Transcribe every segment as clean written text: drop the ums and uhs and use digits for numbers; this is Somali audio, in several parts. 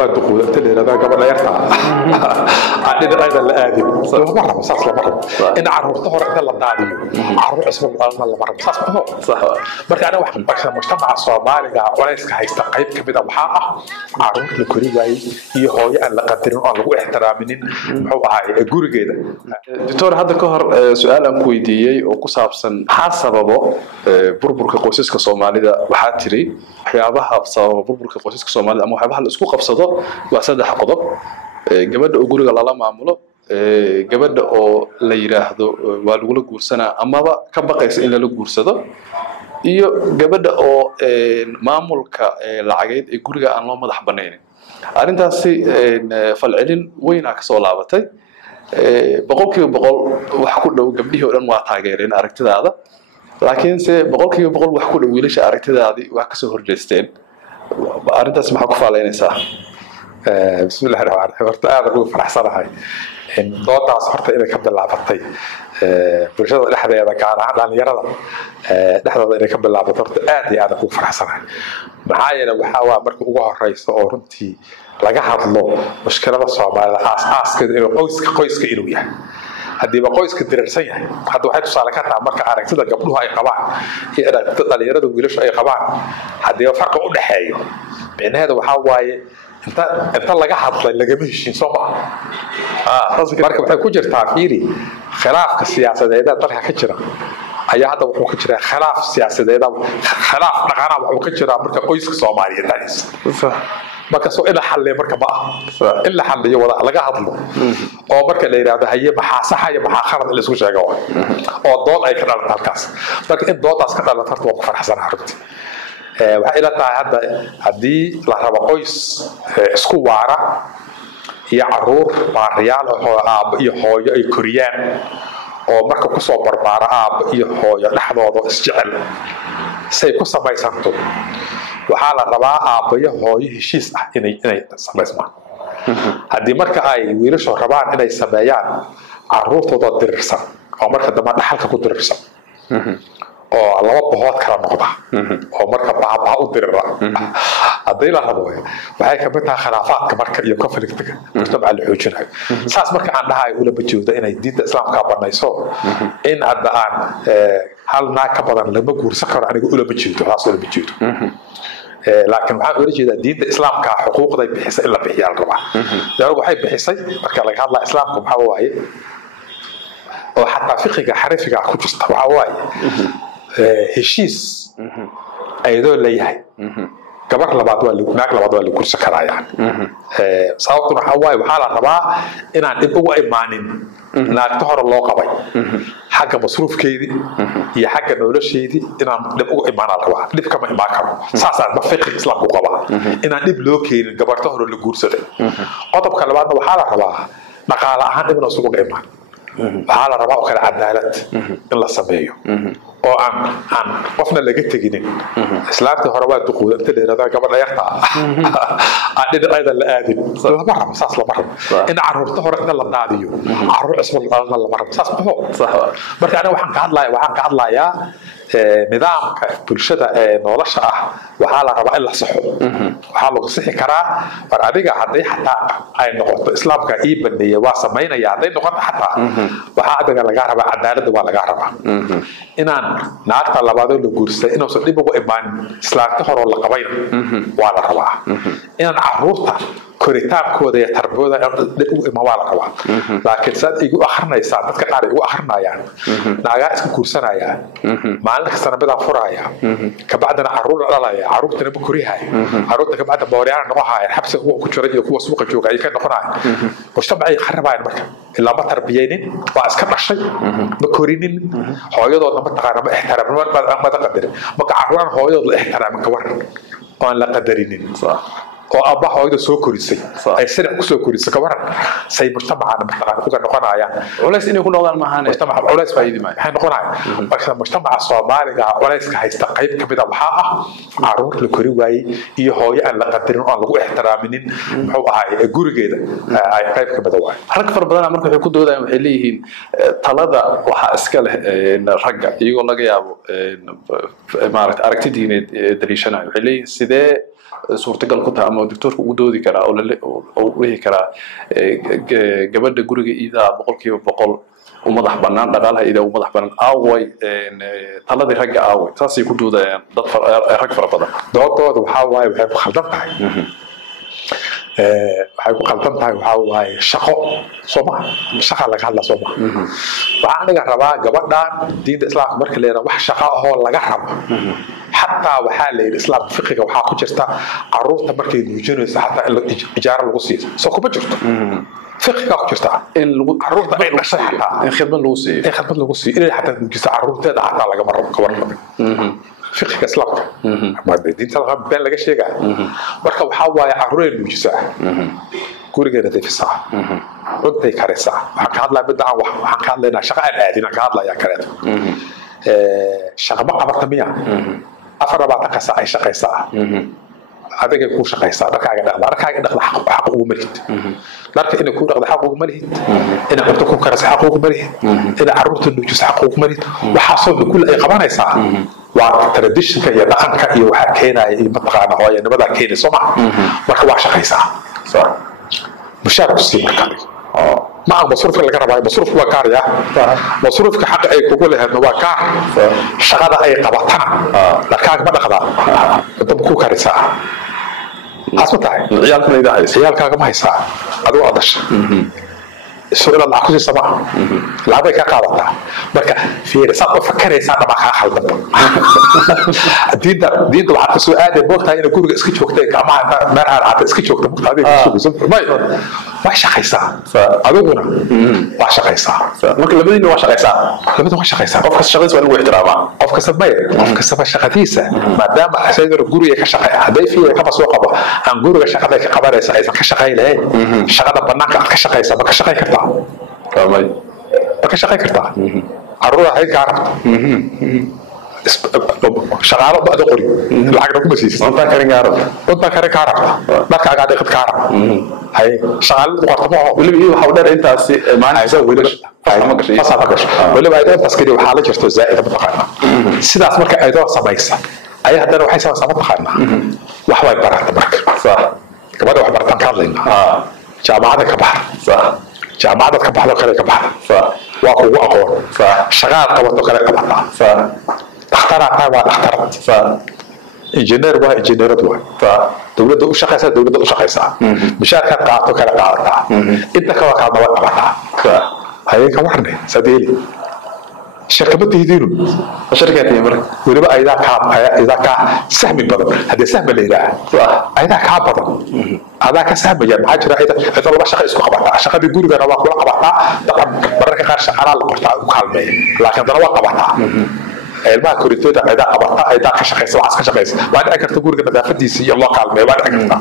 ودخول تدري هذا قبل لا يرتع عندنا أيضا الآدم مرة مساس مرة إن عروض ظهر إن الله داري عروض اسم الله مرة مساس صح marka aniga wax barashada mujtamaca Soomaaliga culayska haysta qayb kamid ah waxa ah caruur la koriyay iyo hooyo aan la qadarin oo lagu ixtiraaminin muxuu ahaay gurigeeda doctor hadda ka hor su'aal aan ku weydiiyay oo ku saabsan maxaa sababo burburka qoysaska Soomaalida waxa tiri waxyaabaha sababa burburka qoysaska Soomaalida ama waxyaabaha la isku qabsado waa saddex qodob gabadha oo guriga lala maamulo gabadha oo la yiraahdo waa lagu la guursanaa amaba ka baqaysa in la guursado iyo gabadha oo maamulka lacageed ee guriga aan loo madax banaanin arintaasi falcelin weyn ka soo laabatay boqolkiiba boqol wax ku dhow gabdhihii oo dhan waa taageereen aragtidaada laakiin se boqolkiiba boqol wax ku dhow wiilasha aragtidaadii wax ka soo horjeesteen arintaas maxaa ku faaleynaysaa bismillaahir rahmaanir rahiim horta aad ugu faraxsanahay in doodaas horta inay ka bilaabatay bulshada dhexdeeda gaar ahaan dhalinyarada dhexdooda inay ka bilaabato horta aad iyo aad ugu faraxsanahay maxaa yeelay waxa waa markii ugu horeyso oo runtii laga hadlo mushkilada Soomaalida aas-aaska inuu qoyska inuu yahay haddii qoyska dirarsan yahay hadda waxay tusaale ka tahay marka aragtida gabdhuhu ay qabaan iyo aragtida dhalinyarada wiilashu ay qabaan haddii farqi u dhaxeeyo beenaheeda waxa waaye inta laga hadlay lagama heshiin Soomaa marka waxay ku jirtaa fiiri khilaafka siyaasadeed ee dalka ka jira ayaa hadda wuxuu ka jiraa khilaaf siyaasadeed khilaaf dhaqaale wuxuu ka jiraa marka qoyska Soomaaliyeed dhexdiisa marka soo ila xalay marka ma illa xalay wada laga hadlo oo marka la yiraahdo haye maxaa sax iyo maxaa khalad la isku sheego oo dood ay ka dhalato halkaas marka in doodaas ka dhalato waa ku faraxsanahay runtii waxa ila tahay hadda hadii la rabo qoys isku waara iyo caruur baariyaal oo aab iyo hooyo ay koriyaan oo marka ku soo barbaara aab iyo hooyo dhaxdooda isjecel say ku samaysanto waxa la rabaa aab iyo hooyo heshiis ah inay samaysmaan hadii marka ay wiilashu rabaan inay sameeyaan caruurtooda dirirsan oo marka dambe dhaxalka ku dirirsan oo laba boqod kala noqda oo marka baaba u dirira hadii la rabo waxay ka mid tahay khilaafaadka marka iyo conflictka mujtamaca la xoojinayo saas marka aan dhahay ula bajooda inay diinta islaamka banayso in hadda aan hal naag ka badan lama guursan karo aniga ula bajoodo taas ula bajoodo laakiin waxa uu jeedaa diinta islaamka xuquuqda bixisay in la bixiyo rabaa dadku waxay bixisay marka laga hadla islaamku waxa waaye oo xataa fiqiga xarifiga ku jirta waxa waaye heshiis ayadoo leeyahay gabar labaad waa naag labaad waa la kursan karayaan sababtuna waxa waaye waxa la rabaa inaan dib ugu imaanin naagta hore loo qabay xagga masruufkeedii iyo xagga nolosheedii inaan dib ugu imaan rabaa dib kama imaan karo saasaan ba fiqi islaamku qaba inaan dib loo keenin gabarta hore la guursaday qodobka labaadna waxa la rabaa dhaqaale ahaan dib loo sugu imaan waxa la rabaa oo kala cadaalad in la sameeyo oo aan qofna laga taginin islaamta hore waa duqood inta dheeraada gabadha yarta dhinaca ayda la aadin la marra saas la marra in caruurta hore in la daadiyo caruur isma la marra saas sax marka aniga waxaan ka hadlayaa nidaamka bulshada ee nolosha ah waxa la rabaa in la saxo waxa lagu sixi karaa war adiga haday xataa ay noqoto islaamka ii baneeyo waa sameynaya haday noqoto xataa waxa adiga laga rabaa cadaalad waa laga rabaa inaan naagta labaad oo la guursay inuu soo dib ugu imaan islaamka hore la qabayna waa la rabaa inaan caruurta koritaankooda iyo tarbiyada dib ugu imaan waa la rabaa laakiin saad igu akhrinaysaa dadka qaar igu akhrinayaan naaga iska guursanaya maalin kasta bada furaya ka bacdana caruur dhalaya caruurtana bu korihay caruurta ka bacda booriyaan noqohay xabsi ku jira iyo kuwa suuqa jooga ay ka noqonayaan mujtamacii kharabayaan marka ilaa ma tarbiyeenin waa iska dhashay ma korinin hooyadooda ma taqaana ma ixtiraam ma qadarin marka caruuraan hooyadooda ixtiraam ka waran oo la qadarinin oo abba hooyada soo korisay ay sirc ku soo korisay ka waran say mujtamacana ma taqaana ku noqonayaan culays inay ku noqdaan ma ahaan mujtamaca culays faa'iido ma waxay noqonayaan marka mujtamaca Soomaaliga culayska haysta qayb ka mid ah waxa ah caruur la kori waayay iyo hooyo aan la qadarin oo lagu ixtiraaminin muxuu ahaay gurigeeda ay qayb ka mid ah rag far badan marka waxay ku doodayaan waxay leeyihiin talada waxa iska leh ragga iyagoo laga yaabo maaragtay aragtidiineed daliishanayo waxay leeyihiin sidee suurtagal ku tahay ama doctorku uu doodi karaa oo dhihi karaa gabadha guriga iidaa 100% u madax bannaan dhaqaalaha iidaa u madax bannaan aaway taladii ragga aaway taasay ku doodayaan dad rag fara badan doodooda waxaa waaye waxay ku khaldan tahay waxay ku khaldan tahay waxaa waaye shaqo soo maha shaqa laga hadla soo maha waxaa aniga rabaa gabadhan diinta islaamka marka la yidhaha wax shaqa ahoo laga rabo xataa waxaa la yidhi islaamka fiqiga waxaa ku jirta caruurta markay nuujinayso xataa in ijaaro lagu siiyo soo kuma jirto fiqiga ku jirta in lagu caruurta ay dhashay xataa in khidmad lagu siiyo inay xataa nuujiso caruurteeda xataa lagama rabo gabar rabin fiqiga islaamka ama diinta been laga sheegaa marka waxaa waaye caruuray nuujisaa gurigeena defisaa cuntay karisaa waxaan ka hadlaya midda waxaan ka hadlaynaa shaqa aan aadin aan ka hadlayaa kaleeto shaqa ma qabarta miya 24 saac ay shaqaysaa adigay kuu shaqaysaa dharkaaga dhaqda xaq ugu malihid dharka inay kuu dhaqda xaq ugu malihid inay cunto ku karisa xaq ugu malihid inay caruurta nuujiso xaq ugu malihid waxaasoo dhan kulle ay qabanaysaa waa traditionka iyo dhaqanka iyo waxaa keenaya iyo mataqaana hooyanimadaa keenay soo maha marka waa shaqaysaa mushaar ku sii marka ما مصروف اللي كان معي مصروف وكار يا مصروف كحق أي كقول هذا وكار شغلة أي قبضتها لكان ما نقدر أنت بكو كارثة أسمعي عيالك ما يدعي عيالك ما يسا هذا واضح السؤال اللي عكسي السماء لا بيك قاعدة بركة في رسالة فكر يسا ما خال دين ده العكس سؤال بوقتها إنه كل سكتش وقتها كمان ما عاد سكتش وقتها هذه ما شقيسا أدونا ما شقيسا ممكن لبدي واش قيسا لبدي واش قيسا قف شقيس ولا احتراما قف كسب ما قف كسب شقتيسا ما دام سيد الجوري كشقي هذا في كما سوق قبا ان جوري شقده كقبريسا ايضا كشقي له شقده بنانك كشقيسا ما كشقي كرتا تمام ما كشقي كرتا الروح هيك عرفت شغاله بعد قري العقد كما سيس انت كارين عرب ما قاعد يقد كارب هاي شغال قرطمه waliba iyo waxa dheer intaas maalinta wiilash ma gashay waliba ay dad taskiri waxa la jirto zaa'id ma taqaana sidaas marka ay dad samaysa ay hadana waxay samaysaa ma taqaana wax way barata marka sax gabadha wax baratan ka hadlayna jaamacada ka bax sax jaamacada ka baxdo kale ka bax sax waa kugu aqoon sax shaqaad qabato kale ka baxda sax dhakhtarata waa dhakhtarat sax injineer waa injineerad waa dawladda u shaqaysaa mushaarka qaato kala qaadata inta ka waqaad waa qabataa hay ka warne sadeeli shirkaddiinu shirkadii marka waliba ayda ka sahmi badan hadii sahmi leeyahay ayda ka badan ada ka sahmaya ma jira ayda laba shaqo isku qabataa shaqadii gurigana waa kula qabataa dabcan mararka qaar shaqada la qortaa u kaalmeey laakiin dana waa qabataa ilmaha korinteeda ayda qabataa ayda ka shaqaysa wax ka shaqaysa waa dhacay karta guriga nadaafadiisa iyo loo kaalmeeyo waa dhacay karta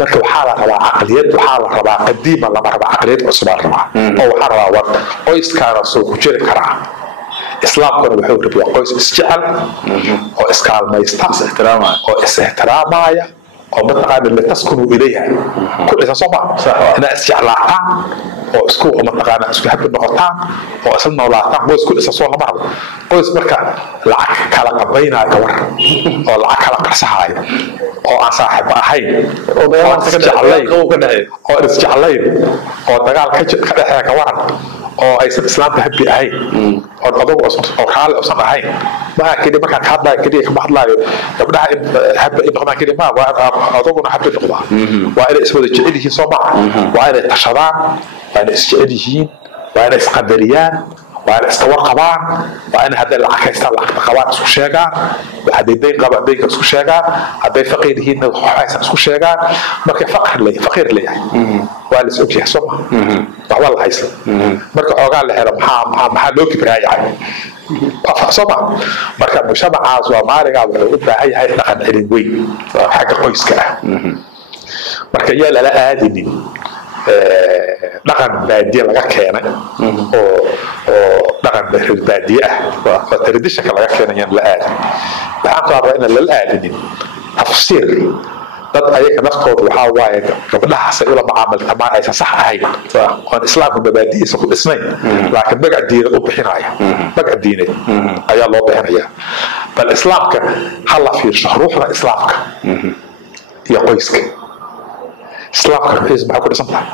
marka waxaa la rabaa aqliyad waxaa la rabaa qadiima lama raba aqliyad cusub la rabaa oo waxaa rabaa wad qoyskaana soo ku jiri karaa islaamkuna wuxuu rabaa qoys isjecel oo iskaalmaysta oo is-ixtiraamaya oo mataqaana la taskunu ilayha kulli sabab ina isjeclaataan oo isku mataqaana isku habbi noqotaan oo isla noolaataan qoys kulli soo lama rabo qoys marka lacag kala qabaynaa gawar oo lacag kala qarsahay oo aan saaxiib ahayn oo dagaal ka jeclay oo isjeclayn oo dagaal ka dhexeeya ka waran oo aysan islaamka habbi ahayn oo adoog oo xaal oo san ahayn ma kidi marka ka hadlaa kidi ka hadlaayo gabdhaha habbi ibqana kidi ma waa adooguna habbi noqda waa inay iswada jecel yihiin soo ma waa inay tashadaan waa inay isjecel yihiin waa inay isqadariyaan waa inay iska warqabaan waa inay hadday lacag haystaan lacagta qabaan isku sheegaan hadday dayn qabaan daynka isku sheegaan hadday faqiir yihiin waxaysan isku sheegaan marka faqiir leeyahay waa la isog yahay soo ma waxba la haysan marka xoogaa la helo maxaa loo kibraayahay soo ma marka mujtamacaas waa maaligaa wuxuu u baahan yahay dhaqan celin weyn xagga qoyska ah marka yaa lala aadinin dhaqan baadiye laga keenay oo dhaqan baadiye ah oo traditionka laga keenay la aadin waxaan rabaa in la aadinin tafsiir dad ayaga naftooda waxaa waaye gabdhahaasay ula macaamiltamaan aysan sax ahayn oon islaamka mabaadi'iisa ku dhisnayn laakiin magac diineed u bixinaya magac diineed ayaa loo bixinaya bal islaamka ha la fiirsho ruuxda islaamka iyo qoyska islaamka ruuxiisa maxay ku dhisan tahay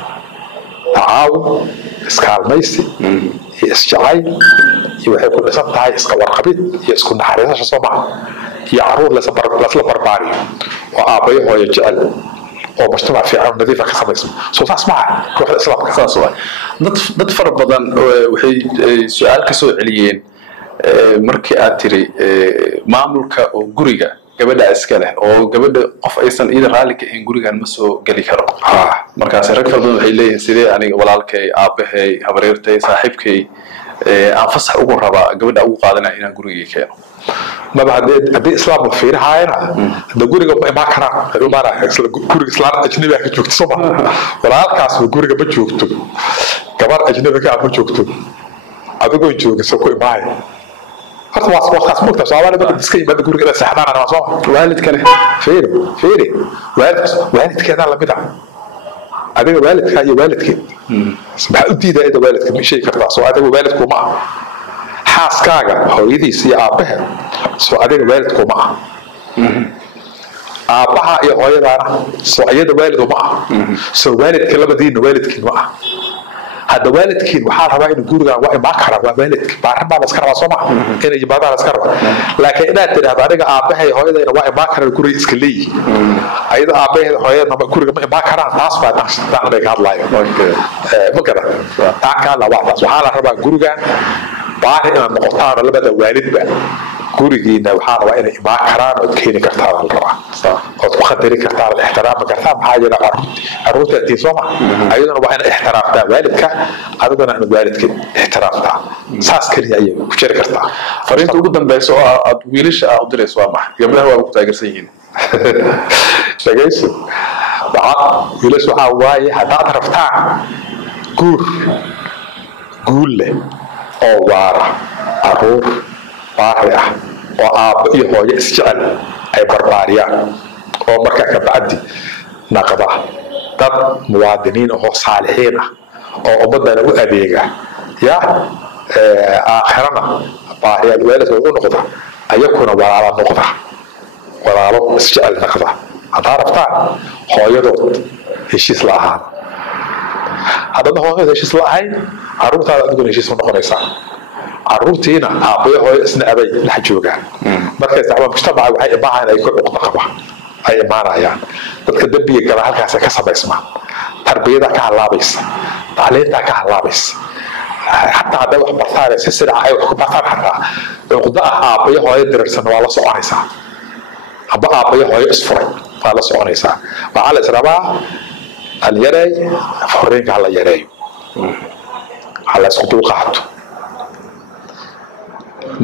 tacaawun iskaalmaysi iyo isjacayl iyo waxay ku dhisan tahay iska warqabid iyo isku naxariisasha soo maha iyo caruur lasla barbaariyo oo aabbayo hooyo jecel oo mujtamac fiican nadiifa ka samaysan soo saas maaha ruuxda islaamka saas waay dad fara badan waxay su-aal ka soo celiyeen markii aad tiri maamulka oo guriga gabadha iska leh oo gabadha qof aysan iyada raalli ka ahayn gurigan ma soo geli karo markaas rag fara badan waxay leeyihiin sidee aniga walaalkay aabbahay habaryartay saaxiibkay aan fasax ugu rabaa gabadha ugu qaadanaya inaan gurigii keeno maba haddii islaam la fiirahaayana hadda guriga ma imaan karaan guriga islaam ajnabiga ka joogto soo maha walaalkaasba guriga ma joogto gabar ajnabiga ah ma joogto adigoo joogisa ku imaaya horta waa waqtaas mugta Soomaaliya dadka iska yimaada guriga ila saxdaan ana soo waalidkana fiiri waalidkeeda la mid ah adiga waalidka iyo waalidkeed maxaa u diidaa ida waalidka ma sheegi kartaa soo adiga waalidku ma aha xaaskaaga hooyadiis iyo aabbaha soo adiga waalidku ma aha aabbaha iyo hooyadaana soo ayada waalidku ma aha soo waalidka labadiina waalidkiin ma aha hadda waalidkiin waxaa rabaa inuu gurigaan waa imaan kara waa waalidka baarin baa la iska rabaa soo maha inay yimaadaan la iska rabaa laakiin inaad tidhahdo aniga aabbahay hooyadayna waa imaan karaan guriga iska leeyihi ayada aabbaheeda hooyadana guriga ma imaan karaan taas baa dhan bay ka hadlaayo ma garan taan kaa la waxdaas waxaa la rabaa gurigaan baari inaad noqotaan labada waalidba gurigiina waxaa rabaa inay imaan karaan ood keeni kartaan la rabaa ood ku qadari kartaan ood ixtiraami kartaan maxaa jira caruurta tiin soo maha ayaduna waa inaad ixtiraamtaa waalidka adiguna inaad waalidka ixtiraamtaa saas keliya ayay ku jiri kartaa fariinta ugu dambeysa oo aad wiilasha u dirayso waa maxay gabdhaha waa ku taageersan yihiin dhagayso wiilasha waxaa waaye haddaad rabtaan guul leh oo waara caruur baari ah oo aabbo iyo hooyo isjecel ay barbaariyaan oo markaa kabacdi naqda dad muwaadiniin ahoo saalixiin ah oo ummadana u adeega ya aakhirana baariyaal waalidkooda u noqda ayakuna walaalo noqda walaalo isjecel naqda haddaa rabtaan hooyadood heshiis la ahaan haddana hooyadood heshiis la ahayn caruurtaada adiguna heshiis ma noqonaysaa caruurtiina aabbayo hooyo isna abay dhex joogaan markays dacwa mujtamaca waxay imaanayaan ay ku cuqda qaba ay imaanayaan dadka dembiga gala halkaasay ka samaysmaan tarbiyada ka halaabaysa tacliintaa ka halaabaysa xataa hadday wax bartaan si sirca ay wax ku bartaan xataa cuqda ah aabbayo hooyo dirarsan waa la soconaysaa aba aabbayo hooyo isfuray waa la soconaysaa waxaa la israbaa halyareey furiinka hala yareeyo hala isku dulqaato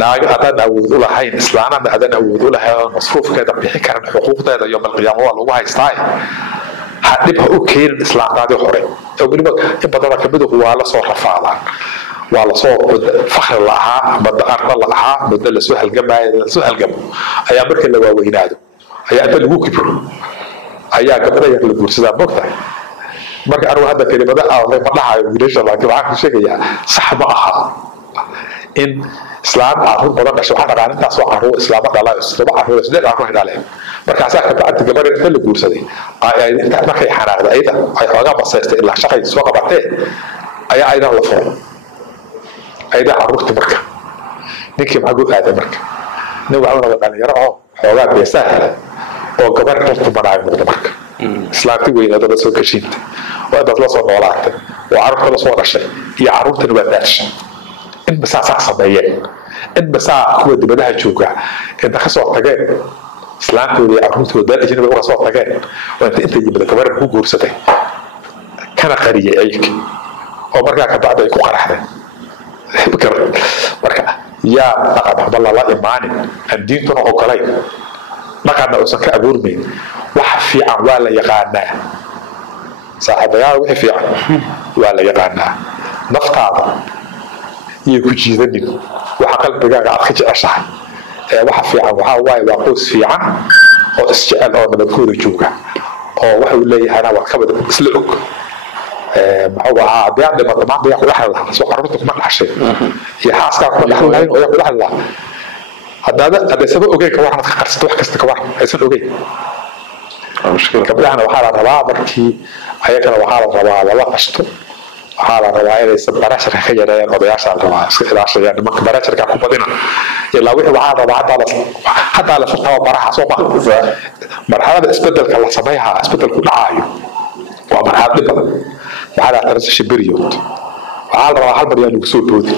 naaga adaan awood u lahayn islaanana adaan awood u lahayn masruufkeeda bixi karan xuquuqdeeda yowm alqiyaama waa lagu haystaa ha dhib ha u keenin islaamkaadii hore oo weliba in badana kamiduhu waa la soo rafaadaan waa lasoo fakri la ahaa muddo arda la ahaa muddo lasoo halgamo ayaa marka la waaweynaado ayaa inta lagu kibro ayaa gabdha yar la guursadaa mogtahay marka anigu hadda kelimada aaday ma dhahayo wiilasha laakiin waxaan ku sheegayaa sax ma aha in islaam caruur badan dhashay waxaa dhaqaan intaasoo caruur islaamo dhalaayo laba caruur siddeed caruur dhaleen markaasaa kabacdi gabadha inta la guursaday markay xanaaqda ayada ay xoogaa basaystay ilaa shaqay soo qabatee ayaa aydan la furay ayada caruurtii marka ninkii maxaa u aaday marka nin waxuu noqday dhalinyaro oo xoogaa beesaa helay oo gabar rartumanaayo noqda marka islaamti weynaado la soo gashiinta oo intaas la soo noolaatay oo caruurta la soo dhashay iyo caruurtani waa daashay in basaasaa sameeyeen in basaa kuwa dibadaha jooga inta ka soo tageen islaamtooda iyo caruurtooda dal ajnabi uga soo tageen oo inta yimid gabaran ku guursaday kana qariyay ayagii oo markaa kabacdi ay ku qaraxdeen marka yaa dhaqan waxba lala imaanin aan diintuna ogolayn dhaqanna uusan ka abuurmayn wax fiican waa la yaqaanaa saaxiibayaal wixii fiican waa la yaqaanaa naftaada iyo ku jiidanin waxa qalbigaaga aad ka jeceshahay waxa fiican waxaa waaye waa qoys fiican oo isjecel oo nabadkooda jooga oo waxa uu leeyahay waa ka wada isla og maxuu ahaa biyaan dhimata maanta yaa ku dhaxal lahaa soo carruurta kuma dhaxshay iyo xaaskaa kuma dhaxal lahayn oo yaa ku dhaxal lahaa hadda isaba ogeyn ka waran ka qarsato wax kasta ka waran aysan ogeyn gabdhahana waxaa la rabaa markii ayagana waxaa la rabaa lala qashto waxaa la rabaa inaysan barasharka ka yareeyaan odayaasha la rabaa iska ilaashayaan nimanka barasharka ku badina ilaa wixii waxaa la rabaa hataa la furtaba baraha soo maha marxalada isbedelka la sameeyaa isbedelku dhacaayo waa marxalad dhib badan waxaa la transition period waxaa la rabaa hal mar yaa lagu soo boodi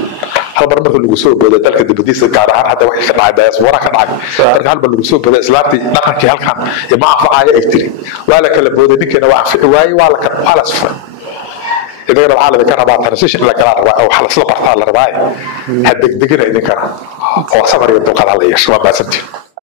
hal mar marka lagu soo boodo dalka dibadiisa gaar ahaan hadda waxay ka dhacay diaspora ka dhacay marka hal mar lagu soo boodo islaamtii dhaqankii halkan ima anfacaya ay tiri waa la kala booday ninkeena waa anfici waayey waa la sufray idagana waxaa laydinka rabaa transition la kala rabaa oo wax lasla bartaa la rabaa ha degdegina idinkana oo samar iyo dulqaad la yeesho waa maasantiin